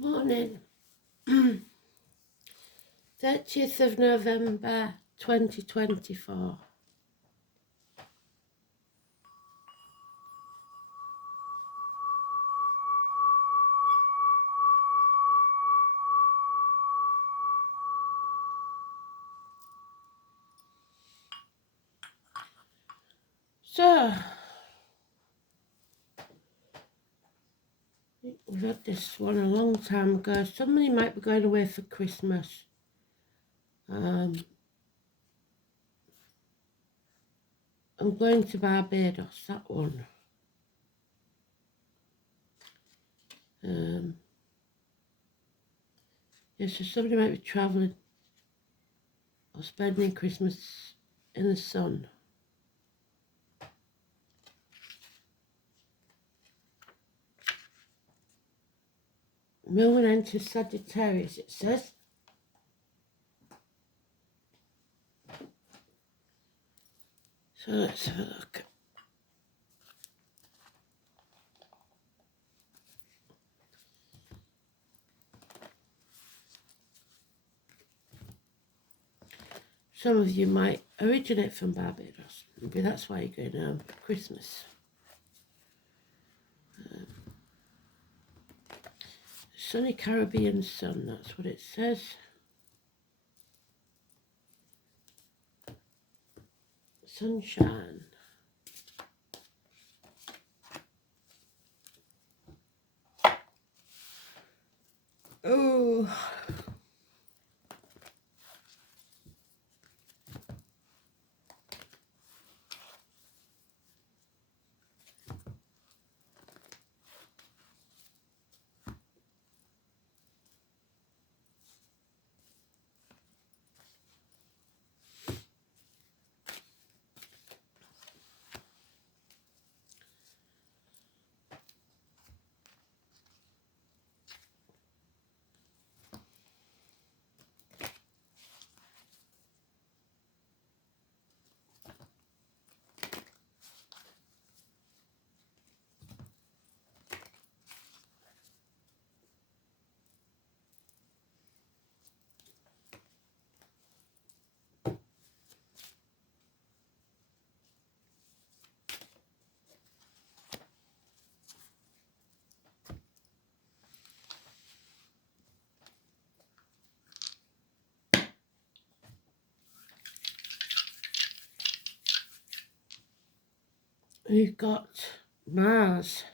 Morning. 30th of November 2024. So, we've had this one a long time ago. Somebody might be going away for Christmas. I'm going to Barbados, that one. Yeah, so somebody might be travelling or spending Christmas in the sun. Moon enters Sagittarius, it says. So let's have a look. Some of you might originate from Barbados. Maybe that's why you're going home for Christmas. Sunny Caribbean sun, that's what it says. Sunshine. Oh. We've got Mars,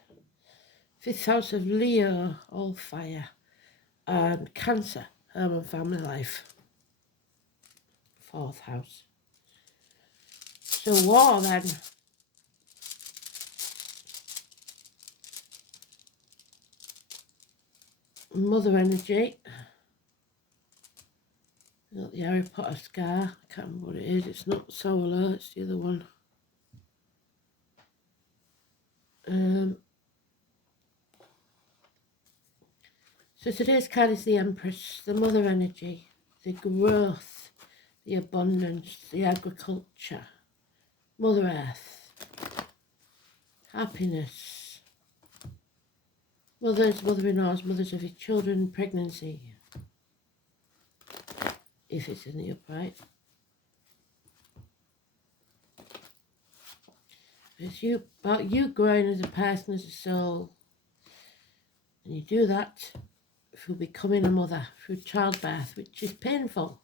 5th house of Leo, all fire, and Cancer, home and family life, 4th house. So war then. Mother energy. Got the Harry Potter scar, I can't remember what it is, it's not solar, it's the other one. So today's card is the Empress, the mother energy, the growth, the abundance, the agriculture, Mother Earth, happiness, mothers, mother-in-laws, mothers of your children, pregnancy, if it's in the upright. It's about you growing as a person, as a soul, and you do that through becoming a mother, through childbirth, which is painful.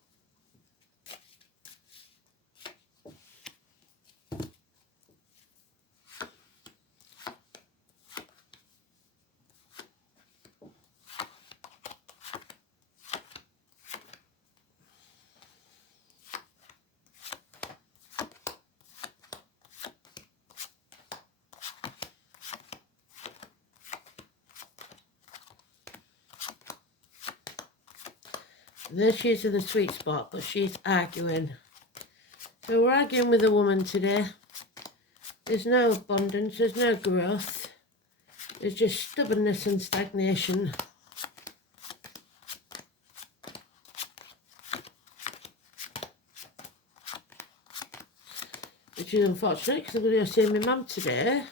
There she is in the sweet spot, but she's arguing. So we're arguing with a woman today. There's no abundance, there's no growth. There's just stubbornness and stagnation. Which is unfortunate because I'm going to go see my mum today.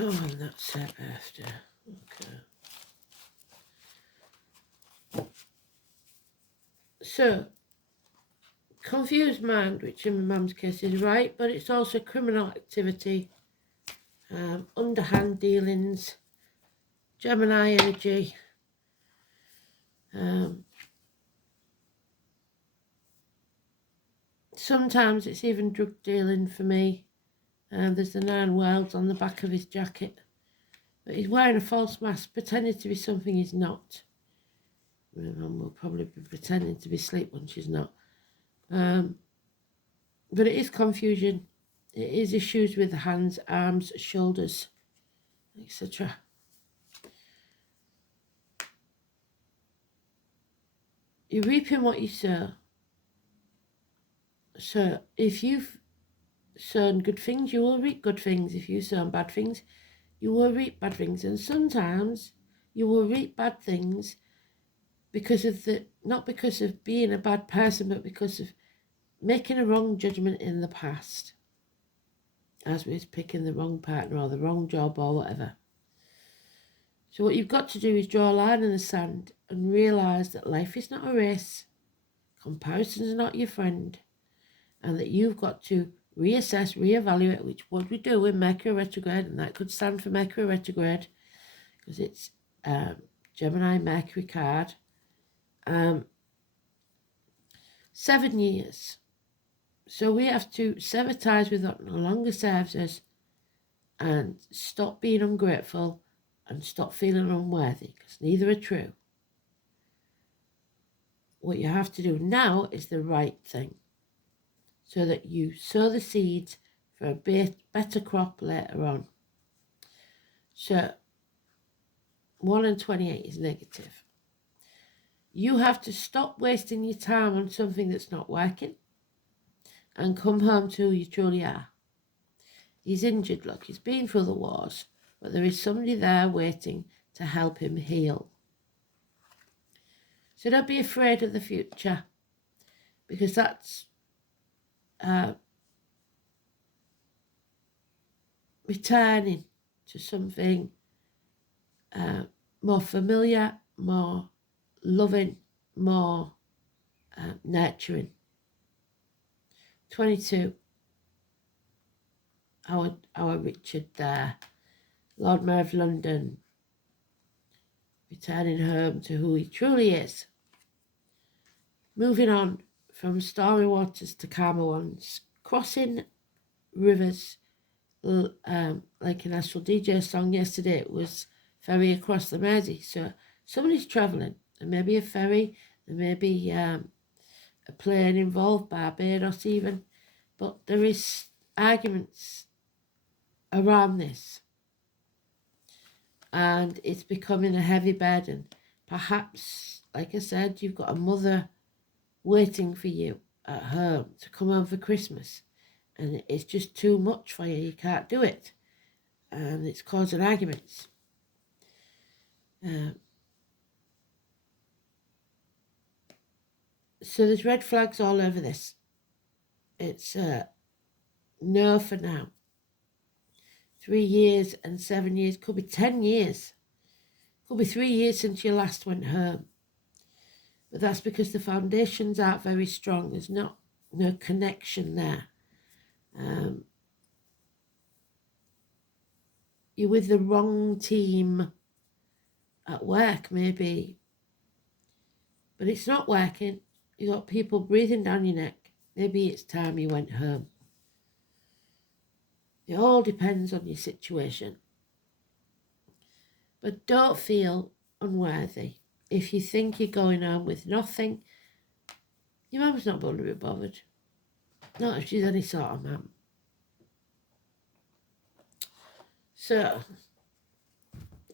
Oh, and that's set after. Okay. So, confused mind, which in my mum's case is right, but it's also criminal activity, underhand dealings, Gemini energy, sometimes it's even drug dealing for me. There's the 9 worlds on the back of his jacket. But he's wearing a false mask, pretending to be something he's not. My mum will probably be pretending to be asleep when she's not. But it is confusion. It is issues with the hands, arms, shoulders, etc. You're reaping what you sow. So if you've sown good things, you will reap good things. If you sow bad things, you will reap bad things. And sometimes you will reap bad things because of not because of being a bad person, but because of making a wrong judgment in the past, as with picking the wrong partner or the wrong job or whatever. So what you've got to do is draw a line in the sand and realise that life is not a race, comparisons are not your friend, and that you've got to reassess, reevaluate, which what we do in Mercury retrograde, and that could stand for Mercury retrograde because it's Gemini Mercury card. 7 years. So we have to sever ties with what no longer serves us and stop being ungrateful and stop feeling unworthy, because neither are true. What you have to do now is the right thing so that you sow the seeds for a better crop later on. So 1 and 28 is negative. You have to stop wasting your time on something that's not working and come home to who you truly are. He's injured, look, he's been through the wars, but there is somebody there waiting to help him heal. So don't be afraid of the future, because that's returning to something more familiar, more loving, more nurturing. 22, our Richard there, Lord Mayor of London, returning home to who he truly is. Moving on from stormy waters to calmer ones, crossing rivers, like an Astral DJ song yesterday, it was ferry across the Mersey. So somebody's travelling, there may be a ferry, there may be a plane involved, Barbados even, but there is arguments around this, and it's becoming a heavy burden. Perhaps, like I said, you've got a mother waiting for you at home to come home for Christmas, and it's just too much for you, you can't do it, and it's causing arguments. So there's red flags all over this. It's no for now. 3 years and 7 years, could be 10 years, could be 3 years since you last went home. But that's because the foundations aren't very strong. There's no connection there. You're with the wrong team at work, maybe, but it's not working. You got people breathing down your neck. Maybe it's time you went home. It all depends on your situation. But don't feel unworthy. If you think you're going home with nothing, your mum's not going to be bothered. Not if she's any sort of mum. So,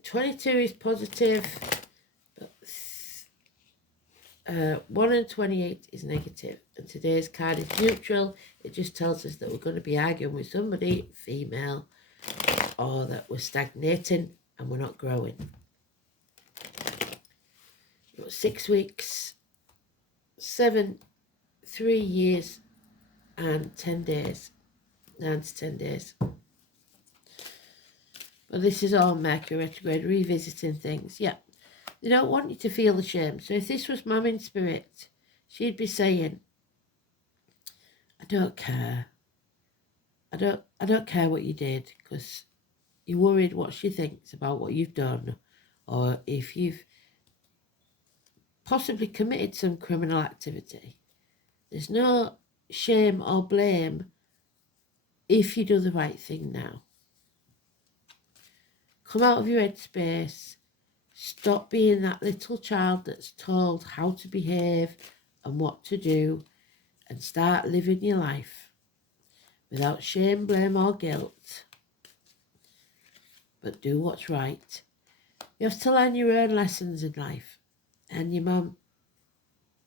22 is positive, but 1 and 28 is negative. And today's card is neutral. It just tells us that we're going to be arguing with somebody, female, or that we're stagnating and we're not growing. We've got 6 weeks, 7, 3 years, and 10 days. 9 to 10 days. But this is all Mercury retrograde, revisiting things. Yeah. They don't want you to feel ashamed. So if this was Mum in spirit, she'd be saying, I don't care. I don't care what you did, because you're worried what she thinks about what you've done, or if you've possibly committed some criminal activity. There's no shame or blame if you do the right thing now. Come out of your headspace. Stop being that little child that's told how to behave and what to do, and start living your life without shame, blame or guilt. But do what's right. You have to learn your own lessons in life. And your mum,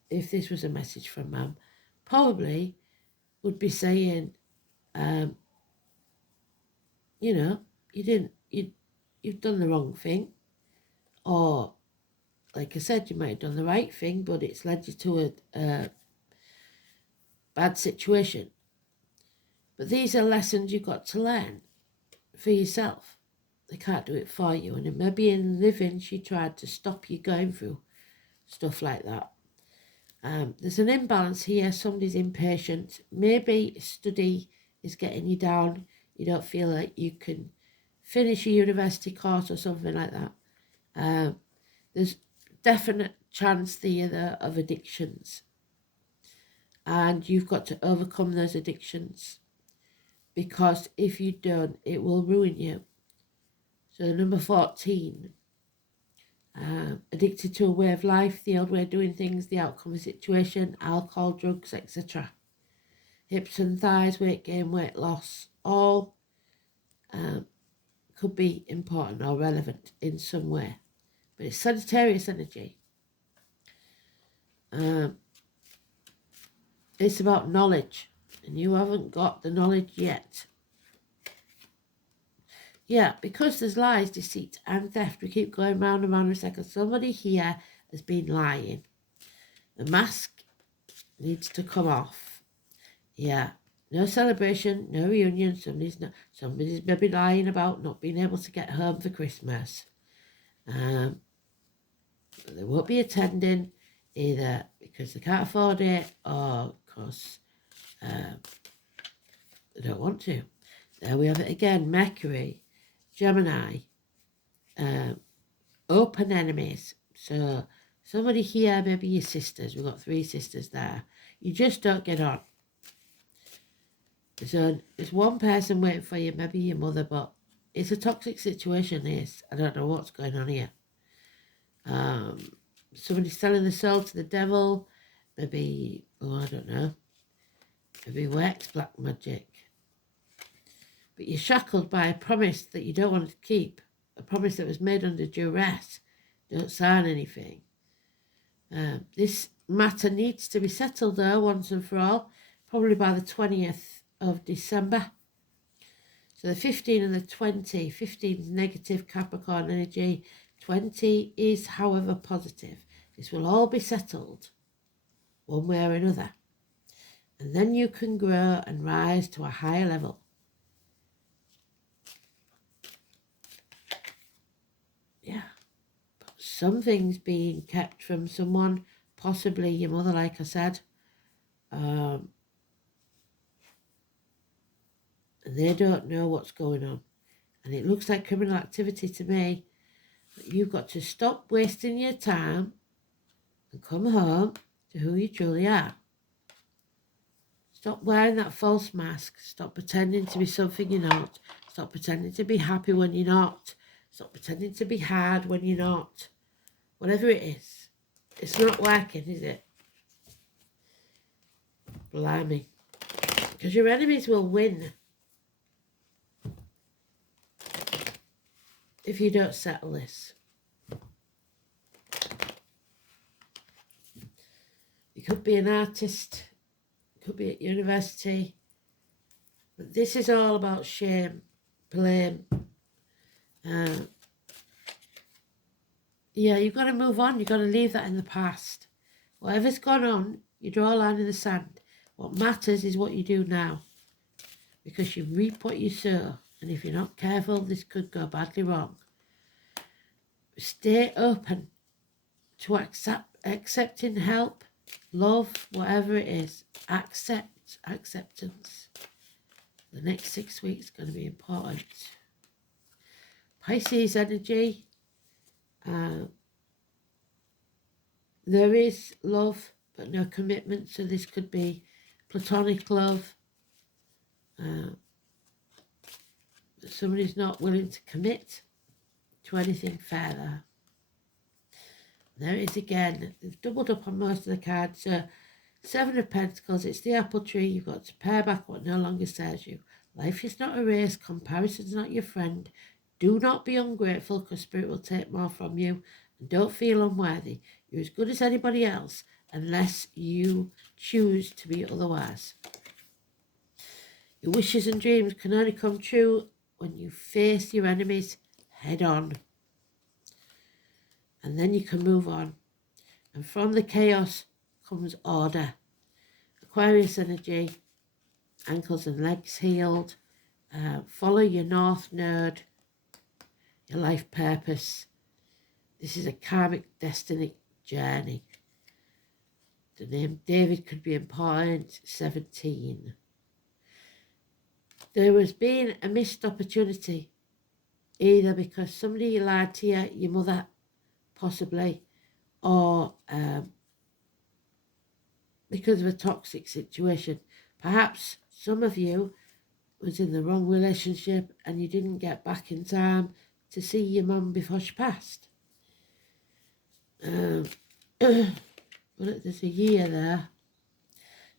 if this was a message from Mum, probably would be saying, you know, you've done the wrong thing. Or, like I said, you might have done the right thing, but it's led you to a bad situation. But these are lessons you've got to learn for yourself. They can't do it for you. And maybe in living, she tried to stop you going through stuff like that. There's an imbalance here. Somebody's impatient. Maybe study is getting you down. You don't feel like you can finish a university course or something like that. There's definite chance there of addictions. And you've got to overcome those addictions, because if you don't, it will ruin you. So number 14, addicted to a way of life, the old way of doing things, the outcome of the situation, alcohol, drugs, etc. Hips and thighs, weight gain, weight loss, all could be important or relevant in some way. But it's Sagittarius energy. It's about knowledge, and you haven't got the knowledge yet. Yeah, because there's lies, deceit and theft. We keep going round and round in a second. Somebody here has been lying. The mask needs to come off. Yeah, no celebration, no reunion. Somebody's maybe lying about not being able to get home for Christmas. They won't be attending either because they can't afford it or because they don't want to. There we have it again. Mercury, Gemini, open enemies. So somebody here, maybe your sisters. We've got 3 sisters there. You just don't get on. So there's one person waiting for you, maybe your mother, but it's a toxic situation, this. I don't know what's going on here. Somebody's selling the soul to the devil. Maybe, I don't know. Maybe works black magic. But you're shackled by a promise that you don't want to keep. A promise that was made under duress. Don't sign anything. This matter needs to be settled though, once and for all. Probably by the 20th of December. So the 15 and the 20. 15 is negative Capricorn energy. 20 is, however, positive. This will all be settled one way or another. And then you can grow and rise to a higher level. Yeah. But something's being kept from someone, possibly your mother, like I said. And they don't know what's going on. And it looks like criminal activity to me. But you've got to stop wasting your time and come home to who you truly are. Stop wearing that false mask. Stop pretending to be something you're not. Stop pretending to be happy when you're not. Stop pretending to be hard when you're not. Whatever it is. It's not working, is it? Blimey. Because your enemies will win if you don't settle this. You could be an artist. Could be at university, but this is all about shame, blame. Yeah, you've got to move on. You've got to leave that in the past. Whatever's gone on, you draw a line in the sand. What matters is what you do now, because you reap what you sow. And if you're not careful, this could go badly wrong. Stay open to accepting help, love, whatever it is. Acceptance. The next 6 weeks is going to be important. Pisces energy. There is love, but no commitment. So this could be platonic love. Somebody's not willing to commit to anything further. There it is again. They've doubled up on most of the cards. So 7 of Pentacles, it's the apple tree. You've got to pare back what no longer serves you. Life is not a race. Comparison's not your friend. Do not be ungrateful, because Spirit will take more from you. And don't feel unworthy. You're as good as anybody else, unless you choose to be otherwise. Your wishes and dreams can only come true when you face your enemies head on. And then you can move on. And from the chaos comes order. Aquarius energy, ankles and legs healed. Follow your North Node, your life purpose. This is a karmic destiny journey. The name David could be important. 17. There has been a missed opportunity, either because somebody lied to you, your mother possibly, or because of a toxic situation. Perhaps some of you was in the wrong relationship and you didn't get back in time to see your mum before she passed. Well, there's a year there.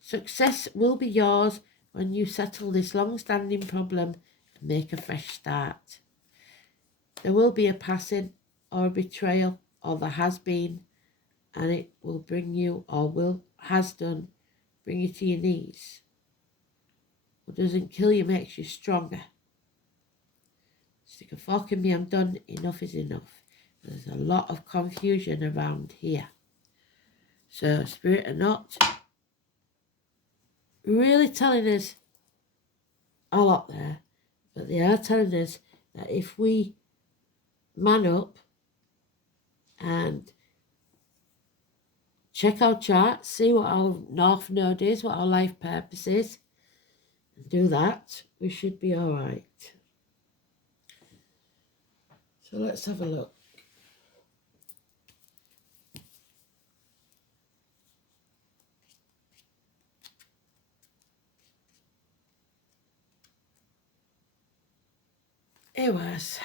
Success will be yours when you settle this long-standing problem and make a fresh start. There will be a passing or a betrayal, or there has been, and it will bring you, or has done, bring you to your knees. What doesn't kill you makes you stronger. Stick a fork in me, I'm done, enough is enough. There's a lot of confusion around here. So Spirit are not really telling us a lot there, but they are telling us that if we man up and check our chart, see what our North Node is, what our life purpose is, and do that, we should be all right. So let's have a look. It was.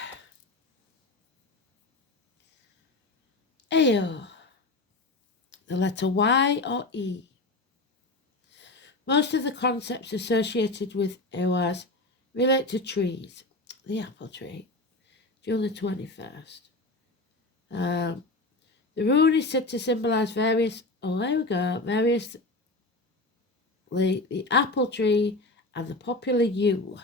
Ayo. The letter Y or E. Most of the concepts associated with Ewas relate to trees. The apple tree, June the 21st. The rune is said to symbolise various, the apple tree and the popular yew,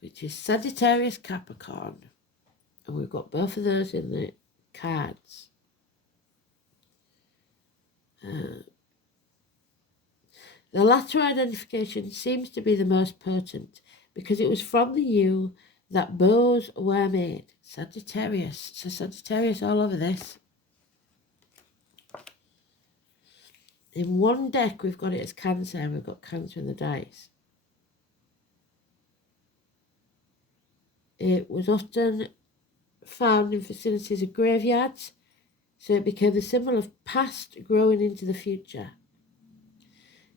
which is Sagittarius Capricorn. And we've got both of those in the cards. The latter identification seems to be the most potent because it was from the yew that bows were made. Sagittarius. So Sagittarius all over this. In one deck we've got it as Cancer, and we've got Cancer in the dice. It was often found in vicinities of graveyards, so it became a symbol of past growing into the future.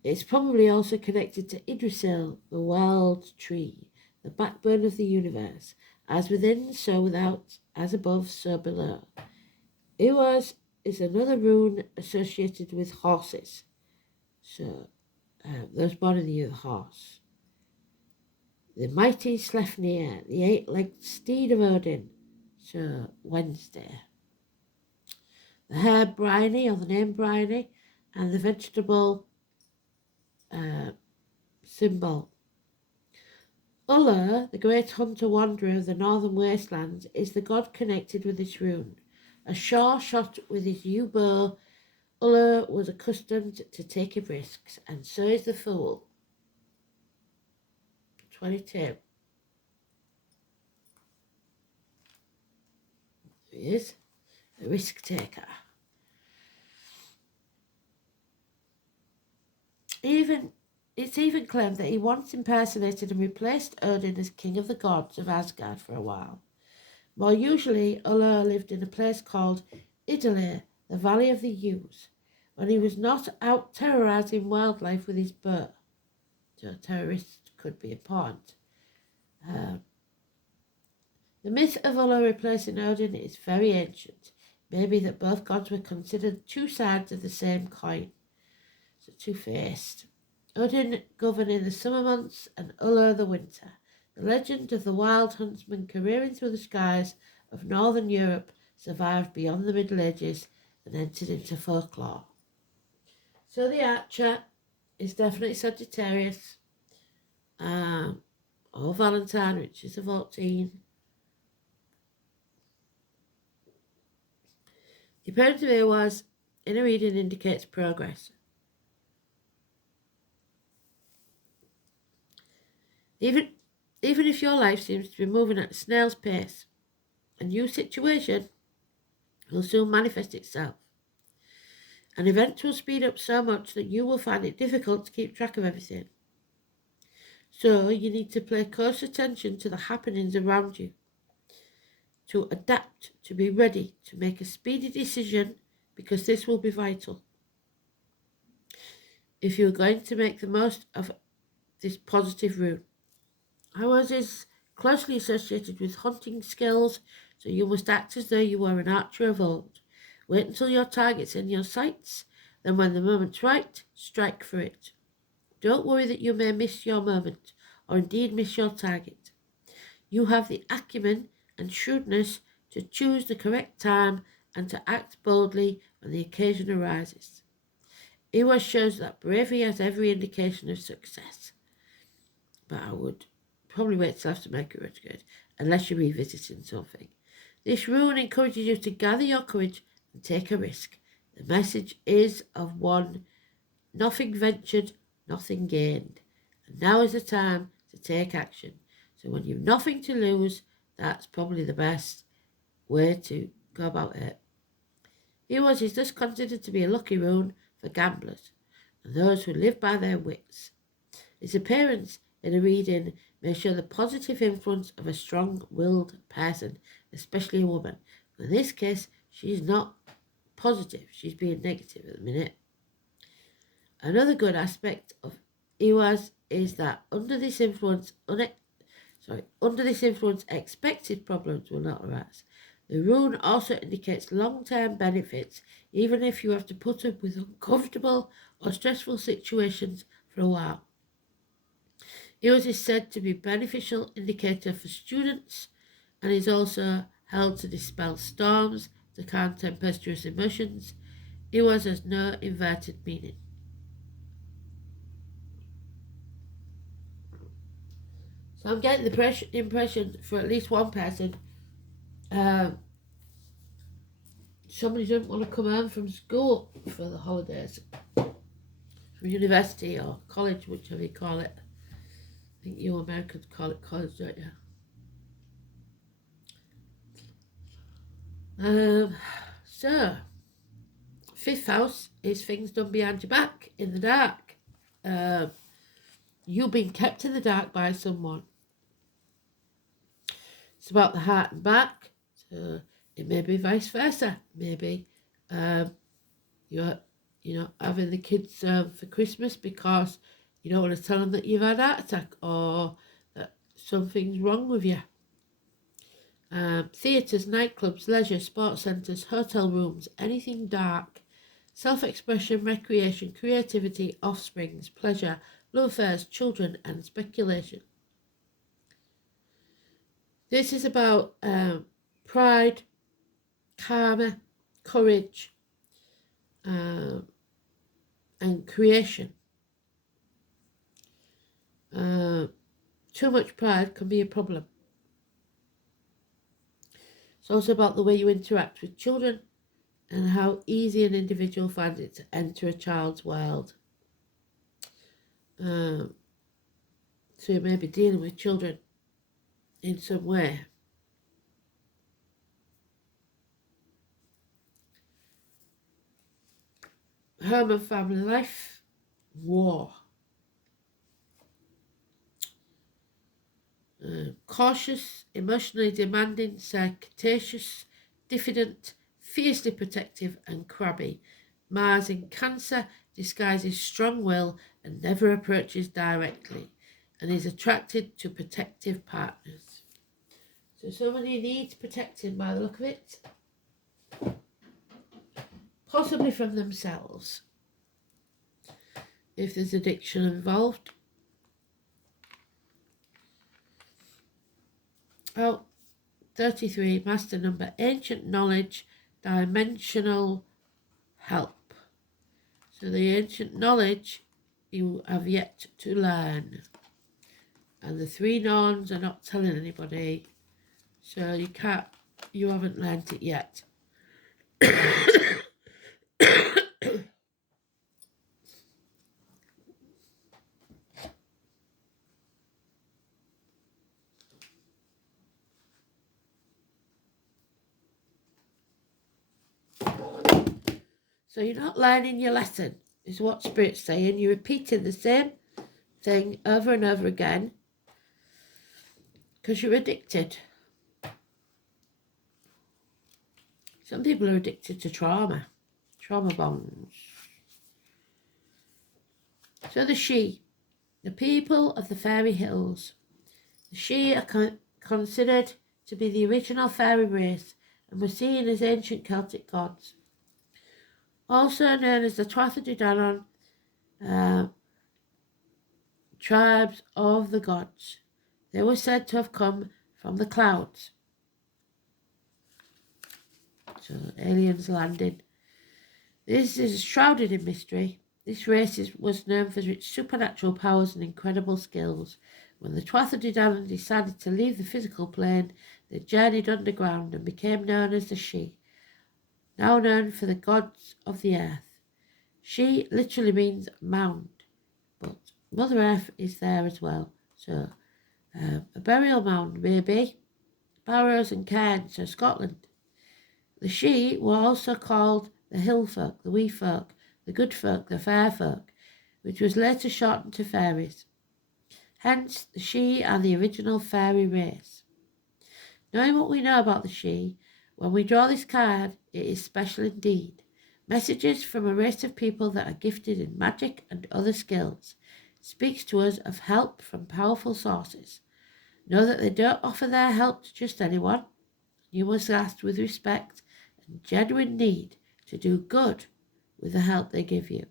It's probably also connected to Yggdrasil, the world tree, the backbone of the universe, as within, so without, as above, so below. Iwas is another rune associated with horses, so those born in the year of the horse. The mighty Sleipnir, the 8-legged steed of Odin, so Wednesday. The herb bryony, or the name bryony, and the vegetable symbol. Uller, the great hunter-wanderer of the northern wastelands, is the god connected with this rune. A sure shot with his yew bow, Uller was accustomed to taking risks, and so is the fool. 22. He is a risk taker. It's even claimed that he once impersonated and replaced Odin as king of the gods of Asgard for a while. More usually, Ullr lived in a place called Idalé, the Valley of the Yews, when he was not out terrorising wildlife with his bow. So a terrorist could be important. The myth of Ullr replacing Odin is very ancient. Maybe that both gods were considered two sides of the same coin. So two-faced. Odin governed in the summer months and Ullr the winter. The legend of the wild huntsman careering through the skies of northern Europe survived beyond the Middle Ages and entered into folklore. So the Archer is definitely Sagittarius, or Valentine, which is a 14. The appearance of Ehwaz in a reading indicates progress. Even if your life seems to be moving at a snail's pace, a new situation will soon manifest itself. An event will speed up so much that you will find it difficult to keep track of everything. So you need to pay close attention to the happenings around you, to adapt, to be ready, to make a speedy decision, because this will be vital. If you're going to make the most of this positive rune. Ehwaz is closely associated with hunting skills, so you must act as though you were an archer of old. Wait until your target's in your sights, then when the moment's right, strike for it. Don't worry that you may miss your moment, or indeed miss your target. You have the acumen and shrewdness to choose the correct time and to act boldly when the occasion arises. Ehwaz shows that bravery has every indication of success. But I would probably wait till after Mercury retrograde, unless you're revisiting something. This rune encourages you to gather your courage and take a risk. The message is of one, nothing ventured, nothing gained. And now is the time to take action. So when you've nothing to lose, that's probably the best way to go about it. Ehwaz is thus considered to be a lucky rune for gamblers and those who live by their wits. Its appearance in a reading may show the positive influence of a strong-willed person, especially a woman. In this case, she's not positive. She's being negative at the minute. Another good aspect of Ehwaz is that under this influence, expected problems will not arise. The rune also indicates long-term benefits, even if you have to put up with uncomfortable or stressful situations for a while. Ehwaz is said to be a beneficial indicator for students and is also held to dispel storms, to calm tempestuous emotions. Ehwaz has no inverted meaning. So I'm getting the impression for at least one person, somebody didn't want to come home from school for the holidays, from university or college, whichever you call it. I think you Americans call it college, don't you? So, fifth house is things done behind your back, in the dark. You've been kept in the dark by someone. It's about the heart and back. So it may be vice versa. Maybe you're having the kids for Christmas because you don't want to tell them that you've had a heart attack or that something's wrong with you. Theatres, nightclubs, leisure, sports centres, hotel rooms, anything dark. Self-expression, recreation, creativity, offsprings, pleasure, love affairs, children and speculation. This is about pride, karma, courage, and creation. Too much pride can be a problem. It's also about the way you interact with children and how easy an individual finds it to enter a child's world. So So you may be dealing with children in some way. Home and family life, war. Cautious, emotionally demanding, sarcastic, diffident, fiercely protective and crabby. Mars in Cancer disguises strong will and never approaches directly, and is attracted to protective partners. So somebody needs protecting by the look of it. Possibly from themselves, if there's addiction involved. Oh, 33, master number, ancient knowledge, dimensional help. So the ancient knowledge you have yet to learn. And the 3 norns are not telling anybody. So you haven't learnt it yet. So you're not learning your lesson, is what Spirit's saying. You're repeating the same thing over and over again because you're addicted. Some people are addicted to trauma bonds. So the She, the people of the fairy hills. The She are considered to be the original fairy race and were seen as ancient Celtic gods. Also known as the Tuatha De Danann, tribes of the gods. They were said to have come from the clouds. So aliens landing. This is shrouded in mystery. This race was known for its supernatural powers and incredible skills. When the Tuatha De Danann decided to leave the physical plane, they journeyed underground and became known as the She, now known for the gods of the earth. She literally means mound, but Mother Earth is there as well. So a burial mound maybe. Barrows and Cairns, so Scotland. The She were also called the hill folk, the wee folk, the good folk, the fair folk, which was later shortened to fairies. Hence, the She are the original fairy race. Knowing what we know about the She, when we draw this card, it is special indeed. Messages from a race of people that are gifted in magic and other skills. Speaks to us of help from powerful sources. Know that they don't offer their help to just anyone. You must ask with respect and genuine need to do good with the help they give you.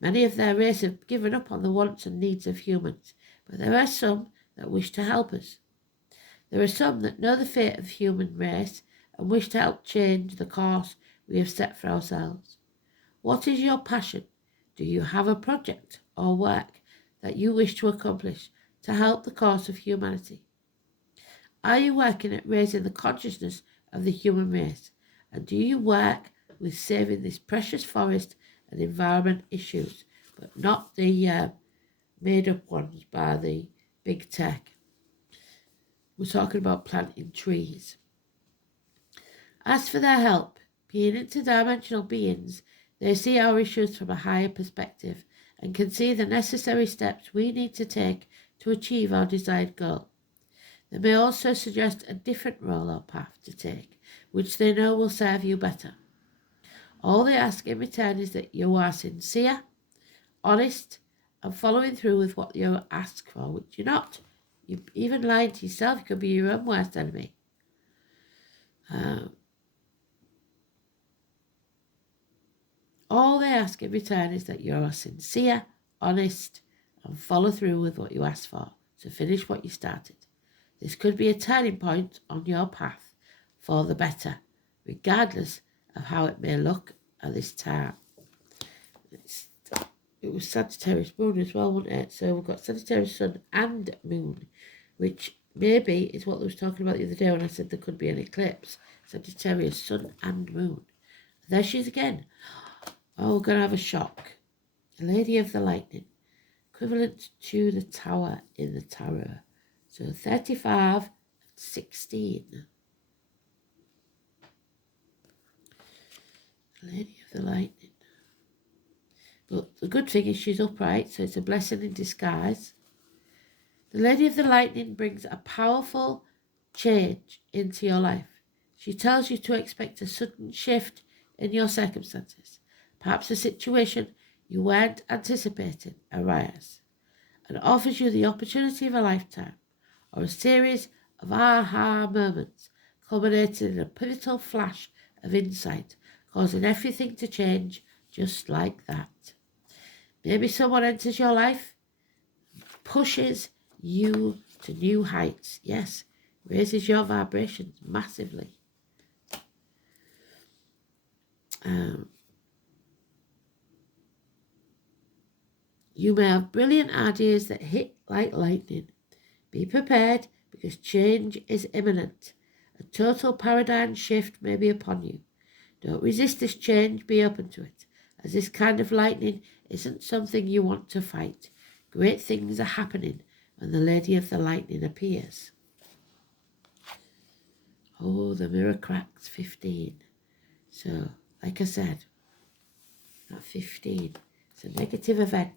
Many of their race have given up on the wants and needs of humans, but there are some that wish to help us. There are some that know the fate of the human race and wish to help change the course we have set for ourselves. What is your passion? Do you have a project or work that you wish to accomplish to help the cause of humanity? Are you working at raising the consciousness of the human race? And do you work with saving this precious forest and environment issues, but not the made-up ones by the big tech? We're talking about planting trees. As for their help, being interdimensional beings, they see our issues from a higher perspective and can see the necessary steps we need to take to achieve our desired goal. They may also suggest a different role or path to take, which they know will serve you better. All they ask in return is that you are sincere, honest, and following through with what you ask for, which you're not. You even lying to yourself, you could be your own worst enemy. All they ask in return is that you're sincere, honest, and follow through with what you ask for, to finish what you started. This could be a turning point on your path for the better, regardless of how it may look at this time. It was Sagittarius moon as well, wasn't it? So we've got Sagittarius sun and moon, which maybe is what I was talking about the other day when I said there could be an eclipse. Sagittarius sun and moon. There she is again. Oh, we're going to have a shock. The Lady of the Lightning. equivalent to the Tower in the Tarot. So 35 and 16. Lady of the Lightning. But the good thing is she's upright, so it's a blessing in disguise. The Lady of the Lightning brings a powerful change into your life. She tells you to expect a sudden shift in your circumstances. Perhaps a situation you weren't anticipating arises, and offers you the opportunity of a lifetime, or a series of aha moments culminating in a pivotal flash of insight, causing everything to change just like that. Maybe someone enters your life, pushes you to new heights. Yes, raises your vibrations massively. You may have brilliant ideas that hit like lightning. Be prepared because change is imminent. A total paradigm shift may be upon you. Don't resist this change, be open to it, as this kind of lightning isn't something you want to fight. Great things are happening when the Lady of the Lightning appears. Oh, the mirror cracks, 15. So, like I said, that 15, it's a negative event.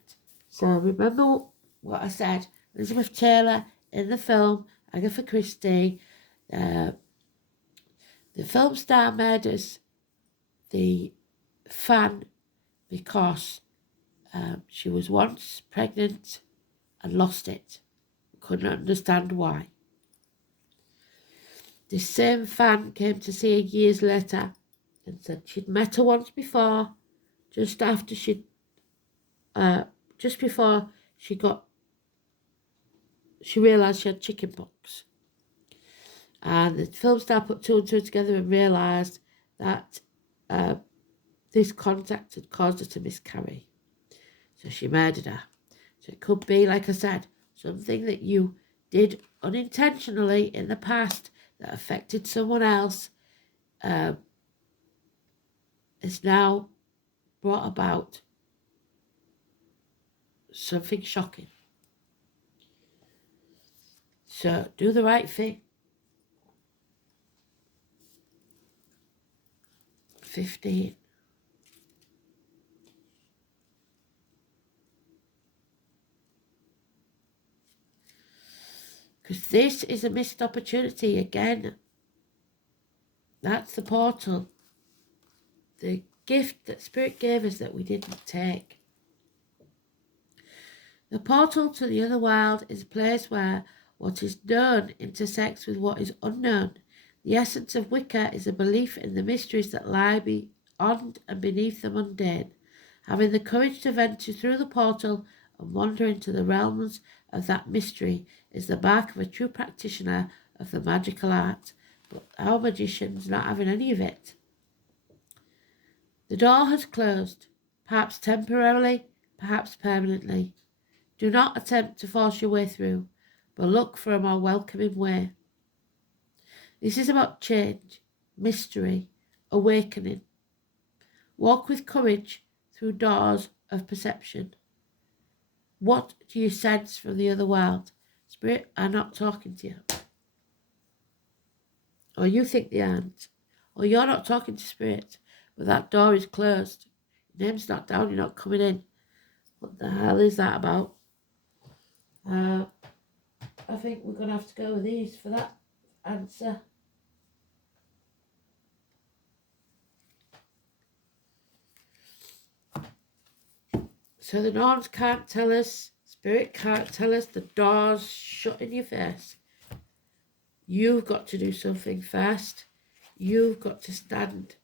So remember what I said, Elizabeth Taylor in the film, Agatha Christie, the film star murders the fan because she was once pregnant and lost it. Couldn't understand why. This same fan came to see her years later and said she'd met her once before, just before she realised she had chickenpox. And the film star put two and two together and realised that this contact had caused her to miscarry. So she murdered her. So it could be, like I said, something that you did unintentionally in the past that affected someone else is now brought about something shocking. So do the right thing. 15. Because this is a missed opportunity again. That's the portal. The gift that Spirit gave us that we didn't take. The portal to the other world is a place where what is known intersects with what is unknown. The essence of Wicca is a belief in the mysteries that lie beyond and beneath the mundane. Having the courage to venture through the portal and wander into the realms of that mystery is the mark of a true practitioner of the magical art, but our magician's not having any of it. The door has closed, perhaps temporarily, perhaps permanently. Do not attempt to force your way through, but look for a more welcoming way. This is about change, mystery, awakening. Walk with courage through doors of perception. What do you sense from the other world? Spirit are not talking to you. Or you think they aren't. Or you're not talking to Spirit, but that door is closed. Your name's not down, you're not coming in. What the hell is that about? I think we're going to have to go with these for that answer. So the norms can't tell us, Spirit can't tell us, the door's shut in your face. You've got to do something first. You've got to stand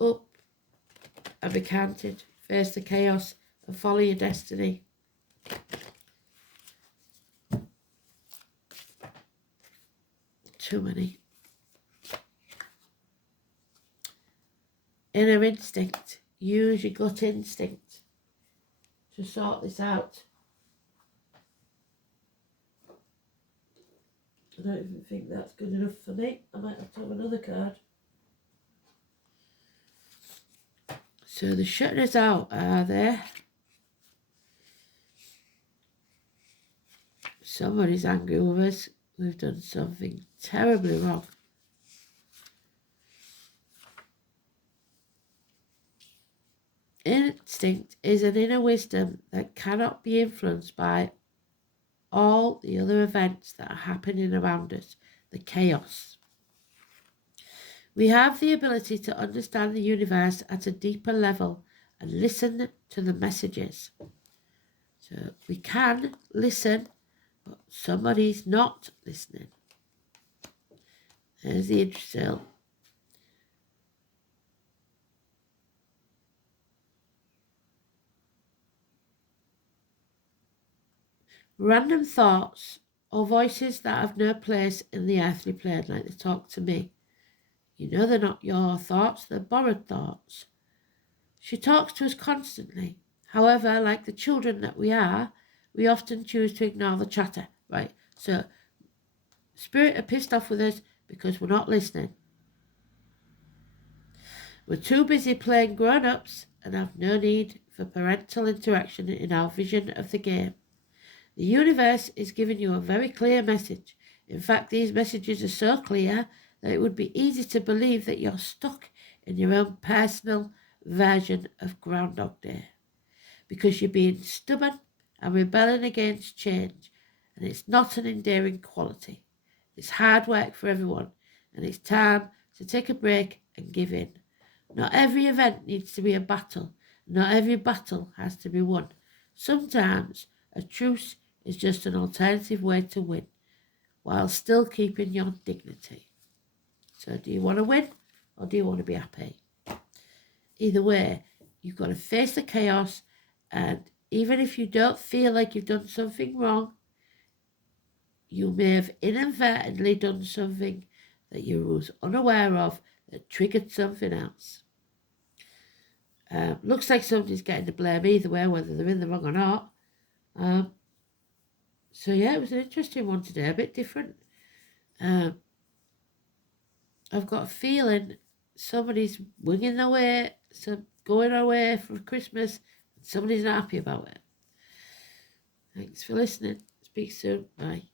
up and be counted, face the chaos and follow your destiny. Too many. Inner instinct. Use your gut instinct to sort this out. I don't even think that's good enough for me. I might have to have another card. So the shutters out are there. Somebody's angry with us. We've done something terribly wrong. Instinct is an inner wisdom that cannot be influenced by all the other events that are happening around us, the chaos. We have the ability to understand the universe at a deeper level and listen to the messages. So we can listen, but somebody's not listening. There's the Yggdrasil. Random thoughts or voices that have no place in the earthly plane, like they talk to me. You know they're not your thoughts, they're borrowed thoughts. She talks to us constantly. However, like the children that we are, we often choose to ignore the chatter, right? So, spirit are pissed off with us because we're not listening. We're too busy playing grown-ups and have no need for parental interaction in our vision of the game. The universe is giving you a very clear message. In fact, these messages are so clear that it would be easy to believe that you're stuck in your own personal version of Groundhog Day because you're being stubborn and rebelling against change, and it's not an endearing quality. It's hard work for everyone, and it's time to take a break and give in. Not every event needs to be a battle. Not every battle has to be won. Sometimes a truce is just an alternative way to win, while still keeping your dignity. So do you want to win, or do you want to be happy? Either way, you've got to face the chaos, and even if you don't feel like you've done something wrong, you may have inadvertently done something that you was unaware of that triggered something else. Looks like somebody's getting the blame either way, whether they're in the wrong or not. So yeah, it was an interesting one today, a bit different. I've got a feeling somebody's winging their way, going away for Christmas, and somebody's not happy about it. Thanks for listening. Speak soon. Bye.